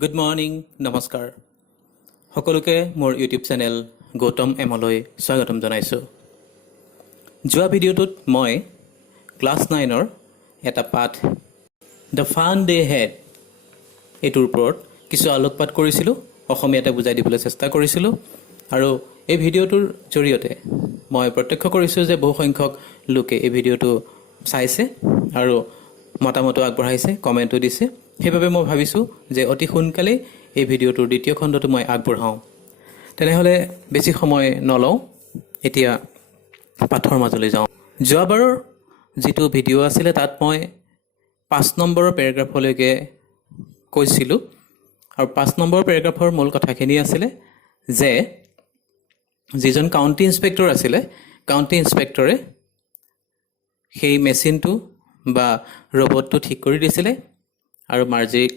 Good morning নমস্কাৰ সকলোকে মোৰ ইউটিউব চেনেল গৌতম এমলৈ স্বাগতম জনাইছোঁ। যোৱা ভিডিঅ'টোত মই ক্লাছ 9ৰ এটা পাঠ দ্য ফান ডে হেড এইটোৰ ওপৰত কিছু আলোকপাত কৰিছিলোঁ, অসমীয়াতে বুজাই দিবলৈ চেষ্টা কৰিছিলোঁ। আৰু এই ভিডিঅ'টোৰ জৰিয়তে মই প্ৰত্যক্ষ কৰিছোঁ যে বহুসংখ্যক লোকে এই ভিডিঅ'টো চাইছে আৰু মতামতো আগবঢ়াইছে, কমেণ্টো দিছে। সেইবাবে মই ভাবিছোঁ যে অতি সোনকালেই এই ভিডিঅ'টোৰ দ্বিতীয় খণ্ডটো মই আগবঢ়াওঁ। তেনেহ'লে বেছি সময় নলওঁ, এতিয়া পাঠৰ মাজলৈ যাওঁ। যোৱাবাৰৰ যিটো ভিডিঅ' আছিলে তাত মই 5 নম্বৰৰ পেৰাগ্ৰাফলৈকে কৈছিলোঁ আৰু 5 নম্বৰ পেৰাগ্ৰাফৰ মূল কথাখিনি আছিলে যে যিজন কাউণ্টি ইন্সপেক্টৰ আছিলে, কাউণ্টি ইন্সপেক্টৰে সেই মেচিনটো বা ৰবটটো ঠিক কৰি দিছিলে আৰু মাৰ্জিক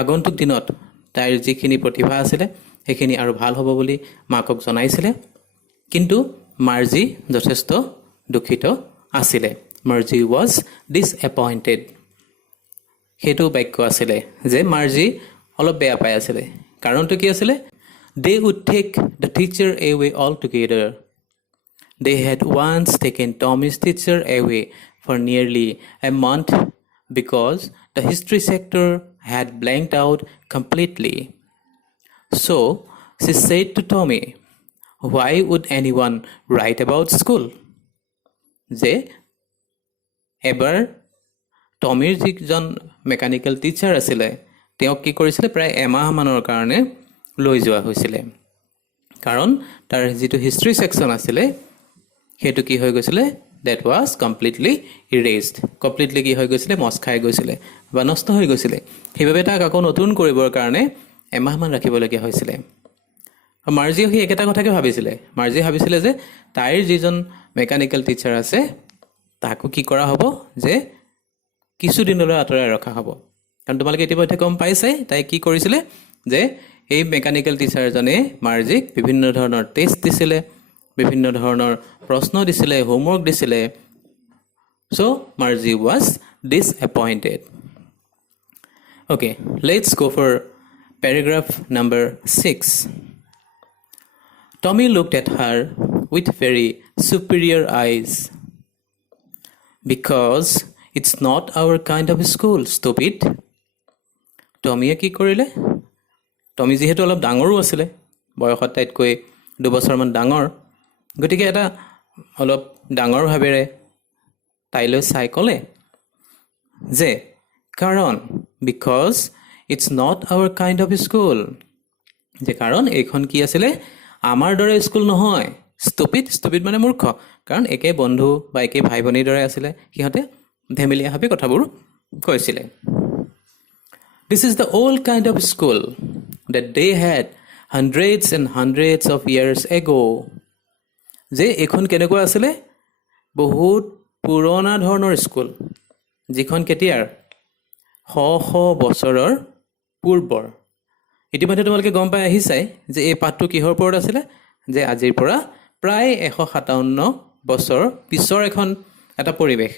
আগন্তুক দিনত তাইৰ যিখিনি প্ৰতিভা আছিলে সেইখিনি আৰু ভাল হ'ব বুলি মাকক জনাইছিলে। কিন্তু মাৰ্জি যথেষ্ট দুখিত আছিলে। Marzi was disappointed. সেইটো বাক্য আছিলে যে মাৰ্জি অলপ বেয়া পাই আছিলে। কাৰণটো কি আছিলে? They would take the teacher away altogether. They had once taken Tommy's teacher away for nearly a month because the history sector had blanked out completely. So she said to Tommy, why would anyone write about school? যে এবাৰ টমিৰ যিজন mechanical teacher আছিলে তেওঁক কি কৰিছিলে, প্ৰায় এমাহমানৰ কাৰণে লৈ যোৱা হৈছিলে। কাৰণ তাৰ যিটো হিষ্ট্ৰী ছেকশ্যন আছিলে সেইটো কি হৈ গৈছিলে, that was completely erased. Completely কি হৈ গৈছিলে, মচ খাই গৈছিলে বা নষ্ট হৈ গৈছিলে। সেইবাবে তাক আকৌ নতুন কৰিবৰ কাৰণে এমাহমান ৰাখিবলগীয়া হৈছিলে। মাৰ্জিয়েও সেই একেটা কথাকে ভাবিছিলে। মাৰ্জিয়ে ভাবিছিলে যে তাইৰ যিজন মেকানিকেল টিচাৰ আছে তাকো কি কৰা হ'ব, যে কিছুদিনলৈ আঁতৰাই ৰখা হ'ব। কাৰণ তোমালোকে ইতিমধ্যে গম পাইছাই তাই কি কৰিছিলে, যে এই মেকানিকেল টিচাৰজনে মাৰ্জিক বিভিন্ন ধৰণৰ টেষ্ট দিছিলে, বিভিন্ন ধৰণৰ প্ৰশ্ন দিছিলে, হোমৱৰ্ক দিছিলে। So Marzi was disappointed. Okay, let's go for paragraph number 6. Tommy looked at her with very superior eyes. Because it's not our kind of school, stupid. টমিয়ে কি কৰিলে? টমি যিহেতু অলপ ডাঙৰো আছিলে, বয়সত তাইতকৈ 2 বছৰমান ডাঙৰ, গতিকে এটা অলপ ডাঙৰ ভাৱেৰে তাইলৈ চাই ক'লে যে কাৰণ because it's not our kind of school, যে কাৰণ এইখন কি আছিলে, আমাৰ দৰে স্কুল নহয়। ষ্টুপিড, ষ্টুপিড মানে মূৰ্খ। কাৰণ একে বন্ধু বা একে ভাই ভনীৰ দৰে আছিলে, সিহঁতে ধেমেলীয়াভাৱে কথাবোৰ কৈছিলে। This is the old kind of school that they had hundreds and hundreds of years ago. যে এইখন কেনেকুৱা আছিলে, বহুত পুৰণা ধৰণৰ স্কুল, যিখন কেতিয়াৰ, শ বছৰৰ পূৰ্বৰ। ইতিমধ্যে তোমালোকে গম পাই আহিছাই যে এই পাঠটো কিহৰ ওপৰত আছিলে, যে আজিৰ পৰা প্ৰায় 157 বছৰ পিছৰ এটা পৰিৱেশ।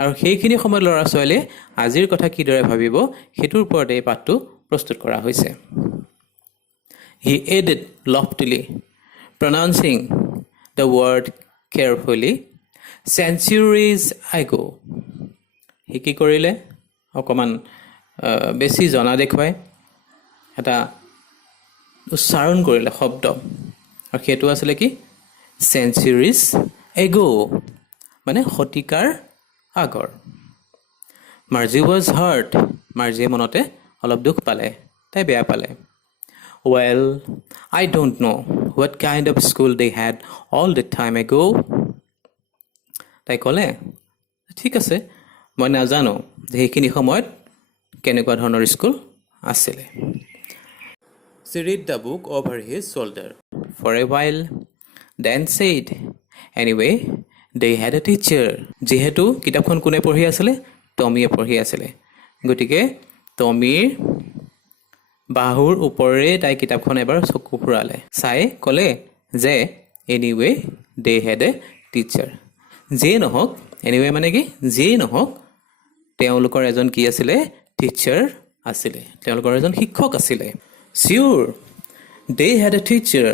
আৰু সেইখিনি সময়ত ল'ৰা ছোৱালীয়ে আজিৰ কথা কিদৰে ভাবিব সেইটোৰ ওপৰতে এই পাঠটো প্ৰস্তুত কৰা হৈছে। He added loftily, pronouncing the word carefully, centuries ago. সি কি কৰিলে, অকণমান বেছি জনা দেখুৱাই এটা উচ্চাৰণ কৰিলে শব্দ, আৰু সেইটো আছিলে কি, centuries ago, মানে শতিকাৰ আগৰ। Marzi was hurt. মাৰ্জিয়ে মনতে অলপ দুখ পালে, তাই বেয়া পালে। Well, I don't know what kind of school they had all the time ago. তাই ক'লে, ঠিক আছে, মই নাজানো যে সেইখিনি সময়ত কেনেকুৱা ধৰণৰ স্কুল আছিলে। She read the book over his shoulder for a while, then said, anyway, they had a teacher. যিহেতু কিতাপখন কোনে পঢ়ি আছিলে, টমিয়ে পঢ়ি আছিলে, গতিকে টমিৰ বাহুৰ ওপৰেৰে তাই কিতাপখন এবাৰ চকু ফুৰালে, চাই ক'লে যে anyway, they had a teacher. যিয়ে নহওক, anyway মানে কি, যিয়ে নহওক, তেওঁলোকৰ এজন কি আছিলে, টিচাৰ আছিলে তেওঁলোকৰ এজন শিক্ষক আছিলে sure they had a teacher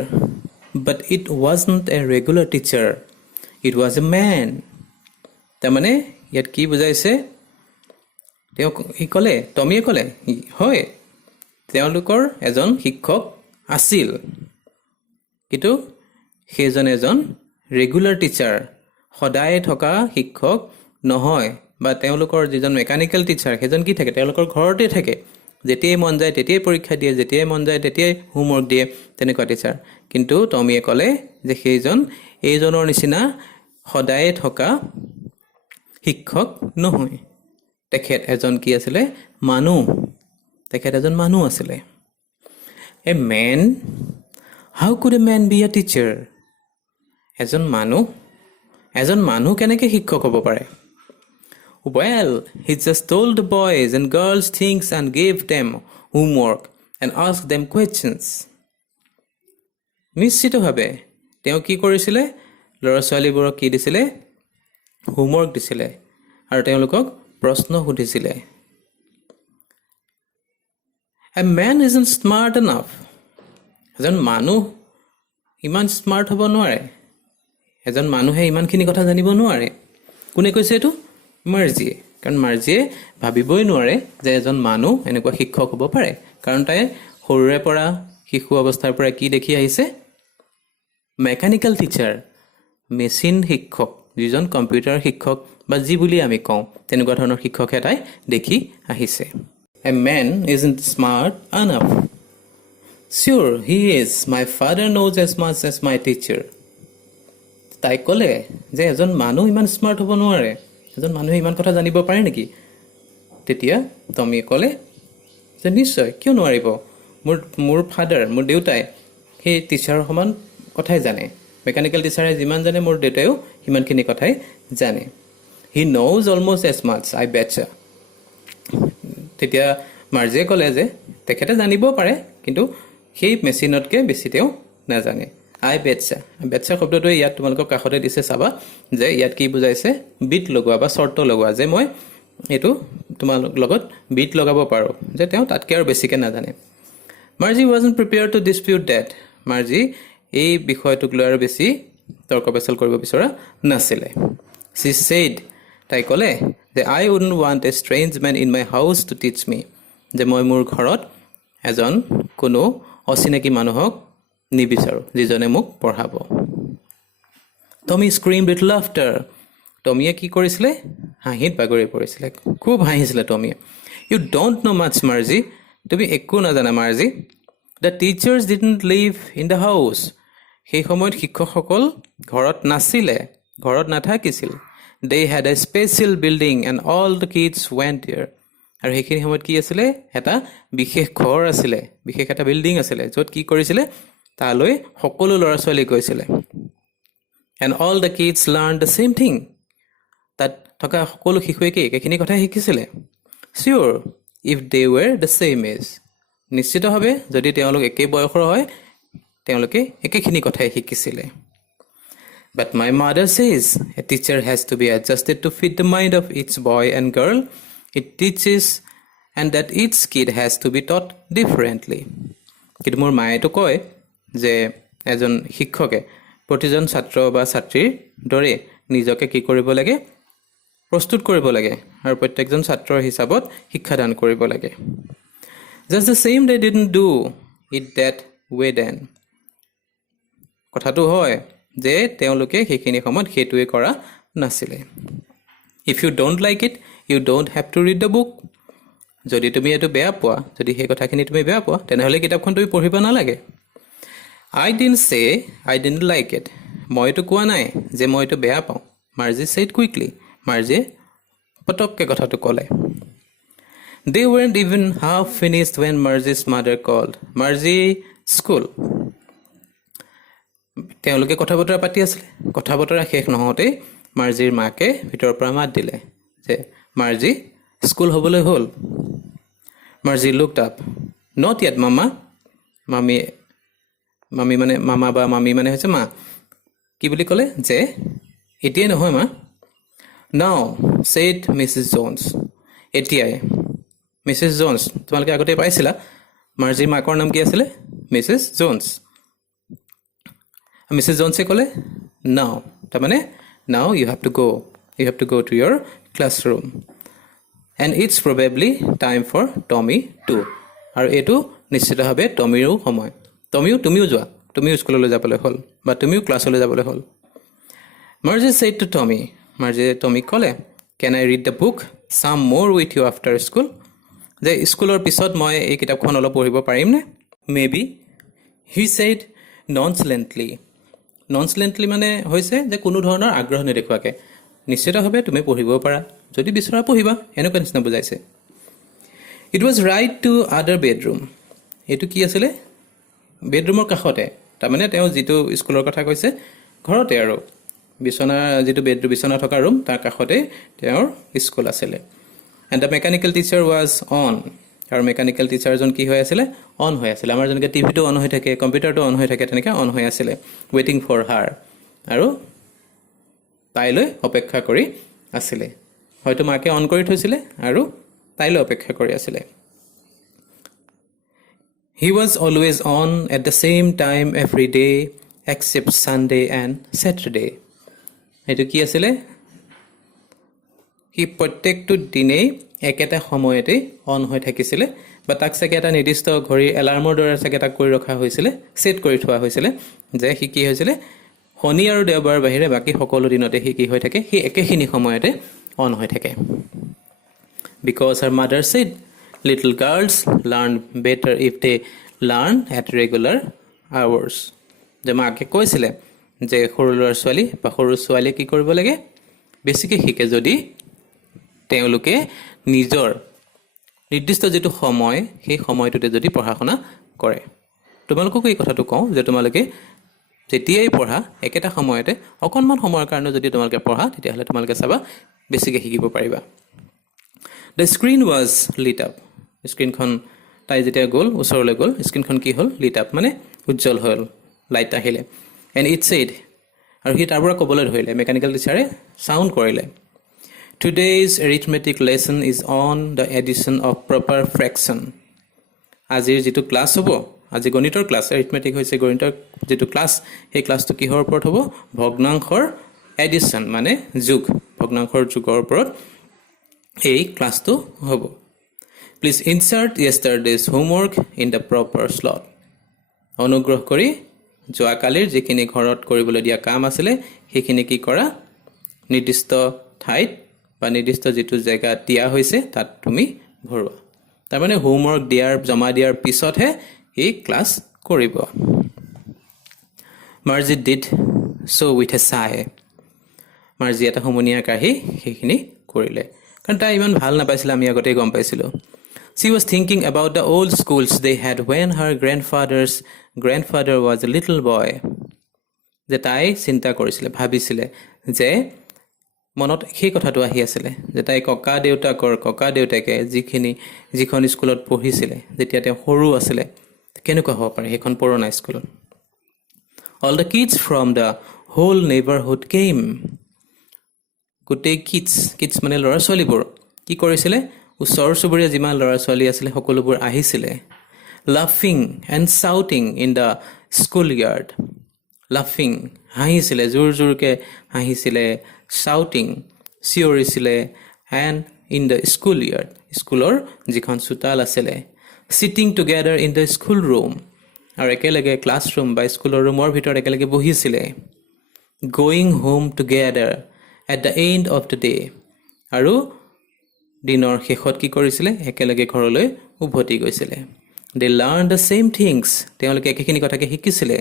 but it wasn't a regular teacher it was a man তাৰমানে ইয়াত কি বুজাইছে তেওঁ ক'লে টমিয়ে ক'লে হয় তেওঁলোকৰ এজন শিক্ষক আছিল কিন্তু সেইজন এজন ৰেগুলাৰ টিচাৰ সদায় থকা শিক্ষক নহয় বা তেওঁলোকৰ যিজন মেকানিক্যাল টিচাৰ সেইজন কি থাকে তেওঁলোকৰ ঘৰতে থাকে যেতিয়াই মন যায় তেতিয়াই পৰীক্ষা দিয়ে যেতিয়াই মন যায় তেতিয়াই হোমৱৰ্ক দিয়ে তেনেকুৱা টিচাৰ কিন্তু টমিয়ে ক'লে যে সেইজন এইজনৰ নিচিনা সদায় থকা শিক্ষক নহয় তেখেত এজন কি আছিলে মানুহ তেখেত এজন মানুহ আছিলে a man how could a man be a teacher এজন মানুহ কেনেকৈ শিক্ষক হ'ব পাৰে well he just told the boys and girls things and gave them homework and asked them questions নিশ্চিতভাৱে তেওঁ কি কৰিছিলে ল'ৰা ছোৱালীবোৰক কি দিছিলে হোমৱৰ্ক দিছিলে আৰু তেওঁলোকক প্ৰশ্ন সুধিছিলে a man isn't smart enough এজন মানুহ ইমান স্মাৰ্ট হ'ব নোৱাৰে এজন মানুহে ইমানখিনি কথা জানিব নোৱাৰে কোনে কৈছে এইটো মাৰ্জিয়ে কাৰণ মাৰ্জিয়ে ভাবিবই নোৱাৰে যে এজন মানুহ এনেকুৱা শিক্ষক হ'ব পাৰে কাৰণ তাই সৰুৰে পৰা শিশু অৱস্থাৰ পৰা কি দেখি আহিছে মেকানিক্যাল টিচাৰ মেচিন শিক্ষক যিজন কম্পিউটাৰ শিক্ষক বা যি বুলি আমি কওঁ তেনেকুৱা ধৰণৰ শিক্ষক এটাই দেখি আহিছে a man isn't smart enough sure he is my father knows as much as my teacher তাই ক'লে যে এজন মানুহ ইমান স্মাৰ্ট হ'ব নোৱাৰে এজন মানুহে ইমান কথা জানিব পাৰে নেকি তেতিয়া টমিয়ে ক'লে যে নিশ্চয় কিয় নোৱাৰিব মোৰ ফাদাৰ মোৰ দেউতাই সেই টিচাৰৰ সমান কথাই জানে মেকানিক্যাল টিচাৰে যিমান জানে মোৰ দেউতায়ো সিমানখিনি কথাই জানে হি knows almost as much I betcha তেতিয়া মাৰ্জিয়ে ক'লে যে তেখেতে জানিব পাৰে কিন্তু সেই মেচিনতকৈ বেছি তেওঁ নাজানে আই বেটছা শব্দটোৱে ইয়াত তোমালোকক কাষতে দিছে চাবা যে ইয়াত কি বুজাইছে বিট লগোৱা বা চৰ্ত লগোৱা যে মই এইটো তোমালোক লগত বিট লগাব পাৰোঁ যে তেওঁ তাতকৈ আৰু বেছিকৈ নাজানে Marzi wasn't prepared to dispute that Marzi এই বিষয়টোক লৈ আৰু বেছি তৰ্ক পেচাল কৰিব বিচৰা নাছিলে she said তাই ক'লে যে I wouldn't want a strange man in my house to teach me যে মই মোৰ ঘৰত এজন কোনো অচিনাকি মানুহক নিবিচাৰোঁ যিজনে মোক পঢ়াব টমি screamed with laughter টমিয়ে কি কৰিছিলে হাঁহিত বাগৰি পৰিছিলে খুব হাঁহিছিলে টমিয়ে you don't know much Marzi তুমি একো নাজানা Marzi the teachers didn't live in the house সেই সময়ত শিক্ষকসকল ঘৰত নাছিলে ঘৰত নাথাকিছিল they had a special building and all the kids went there আৰু সেইখিনি সময়ত কি আছিলে এটা বিশেষ ঘৰ আছিলে বিশেষ এটা বিল্ডিং আছিলে য'ত কি কৰিছিলে তালৈ সকলো ল'ৰা ছোৱালী গৈছিলে and all the kids learned the same thing তাত থকা সকলো শিশুৱে কি একেখিনি কথা শিকিছিলে sure if they were the same age নিশ্চিতভাৱে যদি তেওঁলোক একে বয়সৰ হয় তেওঁলোকে একেখিনি কথাই শিকিছিলে but my mother says a teacher has to be adjusted to fit the mind of each boy and girl it teaches and that each kid has to be taught differently কিন্তু মোৰ মায়েতো কয় যে এজন শিক্ষকে প্ৰতিজন ছাত্ৰ বা ছাত্ৰীৰ দৰে নিজকে কি কৰিব লাগে প্ৰস্তুত কৰিব লাগে আৰু প্ৰত্যেকজন ছাত্ৰৰ হিচাপত শিক্ষাদান কৰিব লাগে just the same they didn't do it that way then কথাটো হয় যে তেওঁলোকে সেইখিনি সময়ত সেইটোৱে কৰা নাছিলে if you don't like it you don't have to read the book যদি তুমি এটো বেয়া পোৱা যদি সেই কথাখিনি তুমি বেয়া পোৱা তেনেহলে কিতাপখন তুমি পঢ়িব নালাগে I didn't say I didn't like it মইতো কোৱা নাই যে মই এটো বেয়া পাওঁ মাৰ্জি said quickly মাৰ্জি পটককে কথাটো ক'লে they weren't even half finished when Marzi's mother called Marzi school তেওঁলোকে কথা বতৰা পাতি আছিল কথা বতৰা শেষ নহওঁতে মাৰ্জিৰ মাকে ভিতৰৰ পৰা মাত দিলে যে মাৰ্জি স্কুল হ'বলৈ হ'ল Marzi looked up not yet mama মামি মানে মামা বা মামি মানে হৈছে মা কি বুলি ক'লে যে এতিয়াই নহয় মা now said Mrs. Jones এতিয়াই মিছেছ জোনছ তোমালোকে আগতে পাইছিলা মাৰ্জিৰ মাকৰ নাম কি আছিলে মিছেছ জোনছ মিছেছ জোনছে ক'লে নাও তাৰমানে now you have to go to your classroom and it's probably time for Tommy to আৰু এইটো নিশ্চিতভাৱে টমিৰো সময় তুমিও যোৱা তুমিও স্কুললৈ যাবলৈ হ'ল বা তুমিও ক্লাছলৈ যাবলৈ হ'ল মাৰ্জি ছেইড টু টমি মাৰ্জিয়ে টমিক ক'লে কেন আই ৰিড দ্য বুক চাম মোৰ উইথ ইউ আফটাৰ স্কুল যে স্কুলৰ পিছত মই এই কিতাপখন অলপ পঢ়িব পাৰিমনে মে বি হি ছেইড ননচেলেণ্টলি মানে হৈছে যে কোনো ধৰণৰ আগ্ৰহ নেদেখুৱাকৈ নিশ্চিতভাৱে তুমি পঢ়িব পাৰা যদি বিচৰা পঢ়িবা এনেকুৱা নিচিনা বুজাইছে ইট ৱাজ ৰাইট টু আদাৰ বেডৰুম এইটো কি আছিলে বেডৰুমৰ কাষতে তাৰমানে তেওঁ যিটো স্কুলৰ কথা কৈছে ঘৰতে আৰু যিটো বিচনা থকা ৰুম তাৰ কাষতে তেওঁৰ স্কুল আছিলে and the mechanical teacher was on আৰু মেকানিকেল টিচাৰজন কি হৈ আছিলে অন হৈ আছিলে আমাৰ যেনেকৈ টিভিটো অন হৈ থাকে কম্পিউটাৰটো অন হৈ থাকে তেনেকৈ অন হৈ আছিলে ৱেইটিং ফৰ হাৰ আৰু তাইলৈ অপেক্ষা কৰি আছিলে হয়তো মাকে অন কৰি থৈছিলে আৰু তাইলৈ অপেক্ষা কৰি আছিলে he was always on at the same time every day except Sunday and Saturday এইটো কি আছিলে সি প্ৰত্যেকটো দিনেই একেটা সময়তে অন হৈ থাকিছিলে বা তাক চাগে এটা নিৰ্দিষ্ট ঘড়ী এলাৰ্মৰ দৰে চাগে তাক কৰি ৰখা হৈছিলে ছেট কৰি থোৱা হৈছিলে যে সি কি হৈছিলে শনি আৰু দেওবাৰৰ বাহিৰে বাকী সকলো দিনতে সি কি হৈ থাকে সি একেখিনি সময়তে অন হৈ থাকে because her mother said little girls learn better if they learn at regular hours যে মাকে কৈছিলে যে সৰু ল'ৰা ছোৱালী বা সৰু ছোৱালীয়ে কি কৰিব লাগে বেছিকৈ শিকে যদি তেওঁলোকে নিজৰ নিৰ্দিষ্ট যিটো সময় সেই সময়টোতে যদি পঢ়া শুনা কৰে তোমালোককো এই কথাটো কওঁ যে তোমালোকে যেতিয়াই পঢ়া একেটা সময়তে অকণমান সময়ৰ কাৰণে যদি তোমালোকে পঢ়া তেতিয়াহ'লে তোমালোকে চাবা বেছিকৈ শিকিব পাৰিবা the screen was lit up স্ক্ৰীনখন তাই যেতিয়া গ'ল ওচৰলৈ গ'ল স্ক্ৰীনখন কি হ'ল লিট আপ মানে উজ্জ্বল হ'ল লাইট আহিলে এণ্ড ইট ছেইড আৰু সি তাৰ পৰা ক'বলৈ ধৰিলে মেকানিকেল টিচাৰে চাউণ্ড কৰিলে today's arithmetic lesson is on the addition of proper fraction আজিৰ যিটো ক্লাছ হ'ব আজি গণিতৰ ক্লাছ এৰিথমেটিক হৈছে গণিতৰ যিটো ক্লাছ সেই ক্লাছটো কিহৰ ওপৰত হ'ব ভগ্নাংশৰ এডিশ্যন মানে যোগ ভগ্নাংশৰ যোগৰ ওপৰত এই ক্লাছটো হ'ব please insert yesterday's homework in the proper slot অনুগ্ৰহ কৰি যোৱাকালিৰ যিখিনি ঘৰত কৰিবলৈ দিয়া কাম আছিলে সেইখিনি কি কৰা নিৰ্দিষ্ট ঠাইত বা নিৰ্দিষ্ট যিটো জেগাত দিয়া হৈছে তাত তুমি ভৰোৱা তাৰমানে হোমৱৰ্ক জমা দিয়াৰ পিছতহে এই ক্লাছ কৰিব Marzi did so' with a চাই মাৰ্জি এটা হুমুনিয়াৰ কাঢ়ি সেইখিনি কৰিলে কাৰণ তাই ইমান ভাল নাপাইছিলে আমি আগতেই গম পাইছিলোঁ She was thinking about the old schools they had when her grandfather was a little boy. যে তাই চিন্তা কৰিছিলে ভাবিছিলে যে মনত সেই কথাটো আহি আছিলে যে তাই ককা দেউতাকে যিখন স্কুলত পঢ়িছিলে যেতিয়া তেওঁ সৰু আছিলে কেনেকুৱা হ'ব পাৰে সেইখন পুৰণা স্কুলত All the kids from the whole neighborhood came. গোটেই কিডছ মানে ল'ৰা ছোৱালীবোৰ কি কৰিছিলে ওচৰ চুবুৰীয়া যিমান ল'ৰা ছোৱালী আছিলে সকলোবোৰ আহিছিলে লাফিং and shouting in the school yard লাফিং হাঁহিছিলে জোৰকৈ হাঁহিছিলে shouting চিঞৰিছিলে and in the school yard স্কুলৰ যিখন চোতাল আছিলে cheating together in the school room আৰু একেলগে ক্লাছৰুম বা স্কুলৰ ৰুমৰ ভিতৰত একেলগে বহিছিলে going home together at the and of the day আৰু দিনৰ শেষত কি কৰিছিলে একেলগে ঘৰলৈ উভতি গৈছিলে দে লাৰ্ণ দ্য ছেইম থিংছ তেওঁলোকে একেখিনি কথাকে শিকিছিলে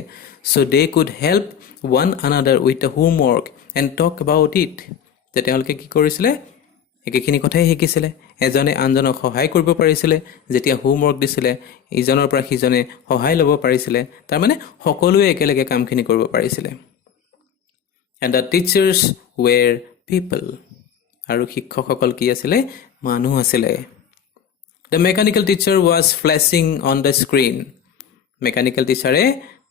চ' they could help one another with the homework and talk about it যে তেওঁলোকে কি কৰিছিলে একেখিনি কথাই শিকিছিলে এজনে আনজনক সহায় কৰিব পাৰিছিলে যেতিয়া হোমৱৰ্ক দিছিলে ইজনৰ পৰা সিজনে সহায় ল'ব পাৰিছিলে তাৰমানে সকলোৱে একেলগে কামখিনি কৰিব পাৰিছিলে and the teachers were people আৰু শিক্ষকসকল কি আছিলে মানুহ আছিলে the mechanical teacher was flashing on the screen mechanical টিচাৰে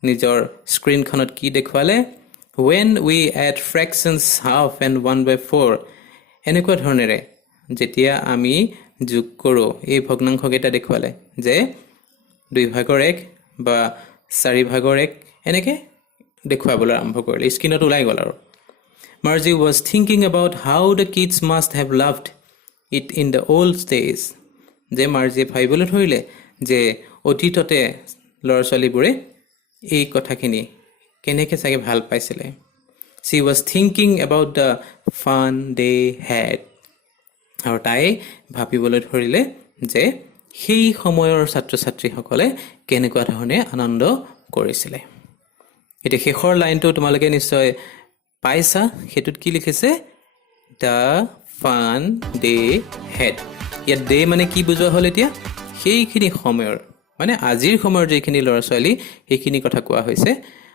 নিজৰ স্ক্ৰীনখনত কি দেখুৱালে when we add fractions half and 1/4 এনেকুৱা ধৰণেৰে যেতিয়া আমি যোগ কৰোঁ এই ভগ্নাংশকেইটা দেখুৱালে যে 2/1 বা 4/1 এনেকৈ দেখুৱাবলৈ আৰম্ভ কৰিলে স্ক্ৰীনত ওলাই গ'ল আৰু Marzi was thinking about how the kids must have loved it in the old days যে মাৰ্জিয়ে ভাবিবলৈ ধৰিলে যে অতীততে ল'ৰা ছোৱালীবোৰে এই কথাখিনি কেনেকৈ চাগে ভাল পাইছিলে she was thinking about the fun they had আৰু তাই ভাবিবলৈ ধৰিলে যে সেই সময়ৰ ছাত্ৰ ছাত্ৰীসকলে কেনেকুৱা ধৰণে আনন্দ কৰিছিলে এতিয়া শেষৰ লাইনটো তোমালোকে নিশ্চয় পাইছা হেতুত কি লিখিছে the fun they had ইয়াত দে মানে কি বুজোৱা হ'ল এতিয়া সেইখিনি সময়ৰ মানে আজিৰ সময়ৰ যেখিনি ল'ৰা ছোৱালী সেইখিনি কথা কোৱা হৈছে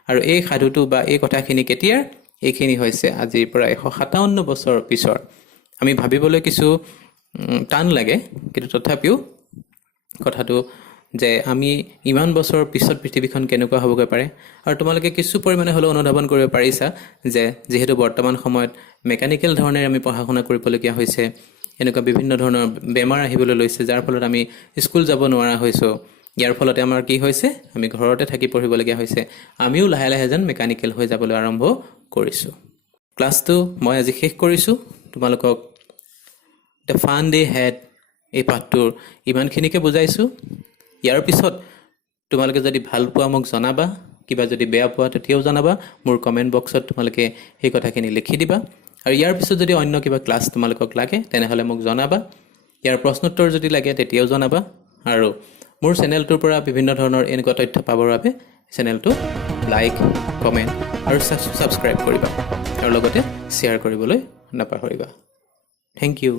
আৰু এই সাধুটো বা এই কথাখিনি কেতিয়াৰ এইখিনি হৈছে আজিৰ পৰা 157 বছৰ পিছৰ আমি ভাবিবলৈ কিছু টান লাগে কিন্তু তথাপিও কথাটো যে আমি ইমান বছৰ পিছত পৃথিৱীখন কেনেকুৱা হ'বগৈ পাৰে আৰু তোমালোকে কিছু পৰিমাণে হ'লেও অনুধাৱন কৰিব পাৰিছা যে যেহেতু বৰ্তমান সময়ত মেকানিকেল ধৰণে আমি পঢ়া শুনা কৰিবলগীয়া হৈছে এনেকুৱা বিভিন্ন ধৰণৰ বেমাৰ আহিবলৈ লৈছে যাৰ ফলত আমি স্কুল যাব নোৱাৰা হৈছোঁ ইয়াৰ ফলতে আমাৰ কি হৈছে আমি ঘৰতে থাকি পঢ়িবলগীয়া হৈছে আমিও লাহে লাহে যেন মেকানিকেল হৈ যাবলৈ আৰম্ভ কৰিছোঁ ক্লাছটো মই আজি শেষ কৰিছোঁ তোমালোকক the fun they had এই পাঠটোৰ ইমানখিনিকে বুজাইছোঁ ইয়াৰ পিছত তোমালোকে যদি ভাল পোৱা মোক জনাবা কিবা যদি বেয়া পোৱা তেতিয়াও জনাবা মোৰ কমেণ্ট বক্সত তোমালোকে এই কথাখিনি লিখি দিবা আৰু ইয়াৰ পিছত যদি অন্য কিবা ক্লাছ তোমালোকক লাগে তেনেহ'লে মোক জনাবা ইয়াৰ প্ৰশ্নোত্তৰ যদি লাগে তেতিয়াও জনাবা আৰু মোৰ চেনেলটোৰ পৰা বিভিন্ন ধৰণৰ এনেকুৱা তথ্য পাবৰ বাবে চেনেলটো লাইক কমেণ্ট আৰু ছাবস্ক্ৰাইব কৰিবা আৰু লগতে শ্বেয়াৰ কৰিবলৈ নাপাহৰিবা থেংক ইউ